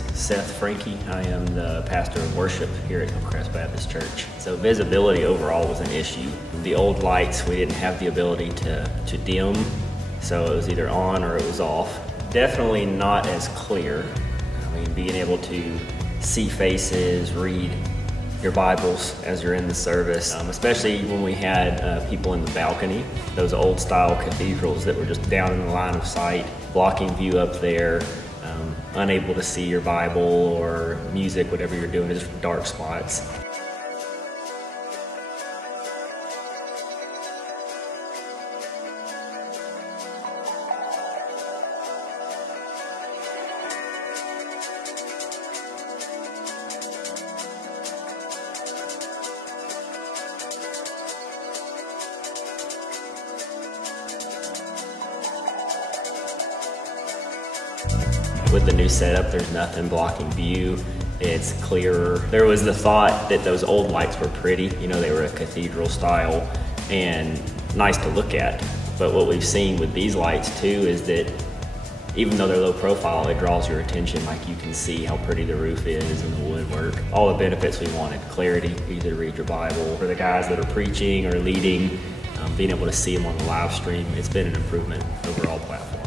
is Seth Frankie. I am the pastor of worship here at Hillcrest Baptist Church. So visibility overall was an issue. The old lights, we didn't have the ability to dim, so it was either on or it was off. Definitely not as clear. I mean, being able to see faces, read your Bibles as you're in the service, especially when we had people in the balcony, those old style cathedrals that were just down in the line of sight, blocking view up there, unable to see your Bible or music, whatever you're doing, just dark spots. With the new setup, there's nothing blocking view. It's clearer. There was the thought that those old lights were pretty. You know, they were a cathedral style and nice to look at. But what we've seen with these lights too is that even though they're low profile, it draws your attention. Like, you can see how pretty the roof is and the woodwork. All the benefits we wanted. Clarity, easy to read your Bible. For the guys that are preaching or leading, being able to see them on the live stream, it's been an improvement overall platform.